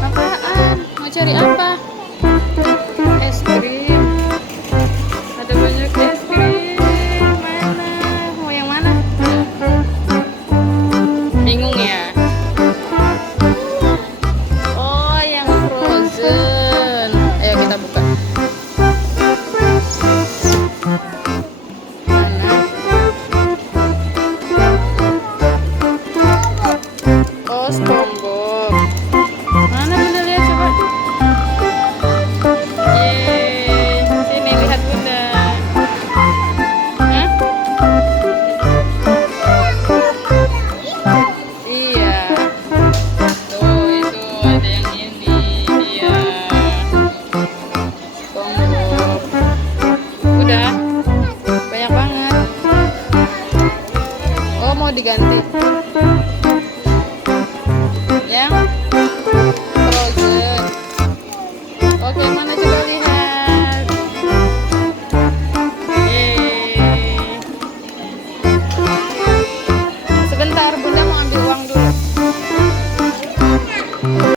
Apaan? Mau cari apa? Es krim. Ada banyak es krim. Mana? Mau yang mana? Bingung ya? Oh, yang frozen. Ayo kita buka. Mana? Oh, SpongeBob. Mana Bunda lihat coba? Yeay, sini lihat Bunda. Hah? Iya. Tuh itu ada yang ini. Iya. SpongeBob. Udah? Banyak banget. Oh, mau diganti.